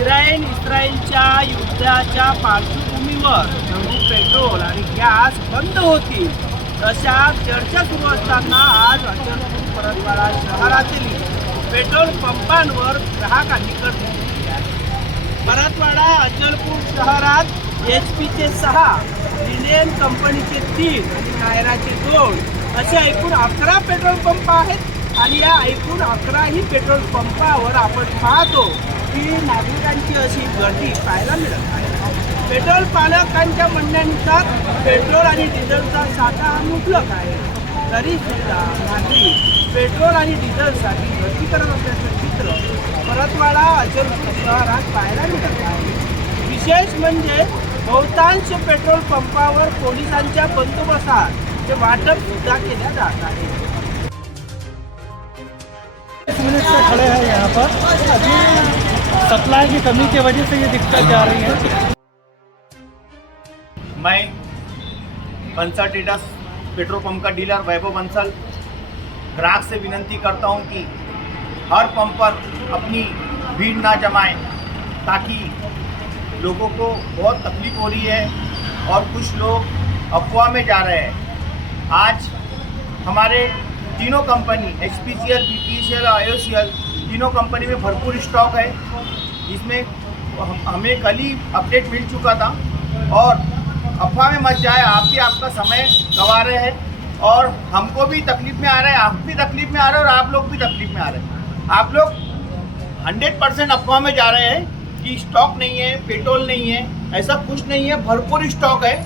इस्रायलच्या युद्धाच्या पार्श्वभूमीवर पेट्रोल आणि गॅस बंद होतील अशा चर्चा सुरू असताना आज अचलपूर परतवाडा शहरातील पेट्रोल पंपांवर ग्राहकांनी गर्दी केली आहे। परतवाडा अचलपूर शहरात HP चे 6, इंडियन कंपनीचे 3 आणि नायराचे 2 असे एकूण 11 पेट्रोल पंप आहेत आणि या एकूण 11ही पेट्रोल पंपावर आपण पाहतो की नागरिकांची अशी गर्दी पाहायला मिळत आहे। पेट्रोल पालकांच्या म्हणण्यानुसार पेट्रोल आणि डिझेलचा साठा हा मुबलक आहे, तरी सुद्धा नागरिक पेट्रोल आणि डिझेलसाठी गर्दी करत असल्याचं चित्र परतवाडा अचलपूर शहरात पाहायला मिळत आहे। विशेष म्हणजे बहुतांश पेट्रोल पंपावर पोलिसांच्या बंदोबस्तात ते वाटप सुद्धा केल्या जात आहे। 10 मिनट से खड़े हैं यहाँ पर। अभी सप्लाई की कमी की वजह से ये दिक्कत जा रही है। मैं बंसल ट्रेडर्स पेट्रोल पंप का डीलर वैभव बंसल ग्राहक से विनती करता हूं कि हर पंप पर अपनी भीड़ ना जमाएं, ताकि लोगों को बहुत तकलीफ हो रही है और कुछ लोग अफवाह में जा रहे हैं। आज हमारे तीनों कंपनी HPCL, BPCL और IOCL तीनों कंपनी में भरपूर स्टॉक है। इसमें हमें कल ही अपडेट मिल चुका था और अफवाह में मत जाए, आप भी आपका समय गंवा रहे हैं और हमको भी तकलीफ में आ रहा है, आप भी तकलीफ में आ रहे हैं और आप लोग भी तकलीफ में आ रहे हैं। आप लोग 100% अफवाह में जा रहे हैं कि स्टॉक नहीं है, पेट्रोल नहीं है, ऐसा कुछ नहीं है, भरपूर स्टॉक है।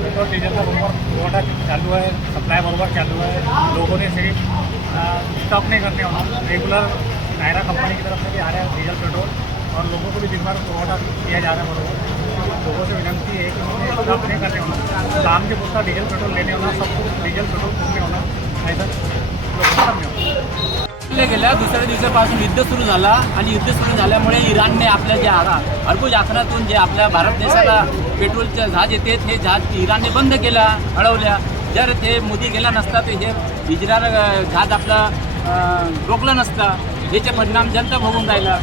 पेट्रोल डीजल का बराबर पुरवठा चालू है, सप्लाई बराबर चालू है। लोगों ने सिर्फ स्टॉक नहीं करने होना, रेगुलर नायरा कंपनी की तरफ से भी आ रहा है डीजल पेट्रोल और लोगों को भी दिन भर पुरवठा किया जा रहा है बराबर। लोगों से विनती है कि उन्हें स्टॉक नहीं करने होना, दाम के पुरता डीजल पेट्रोल लेने होना, सबको डीजल पेट्रोल पूरणे होना, ऐसा लोकांना करणे होना। गेल्या दुसऱ्या दिवसापासून युद्ध सुरू झाला आणि युद्ध सुरू झाल्यामुळे इराणने आपल्या जे अरबुज आखाड्यातून जे आपल्या भारत देशाला पेट्रोलचे जहाज येते ते जहाज इराणने बंद केला, अडवल्या। जर ते मोदी गेला नसता तर हे इजरायल जहाज आपला रोखलं नसतं, याचे परिणाम जनता भोगून राहिला।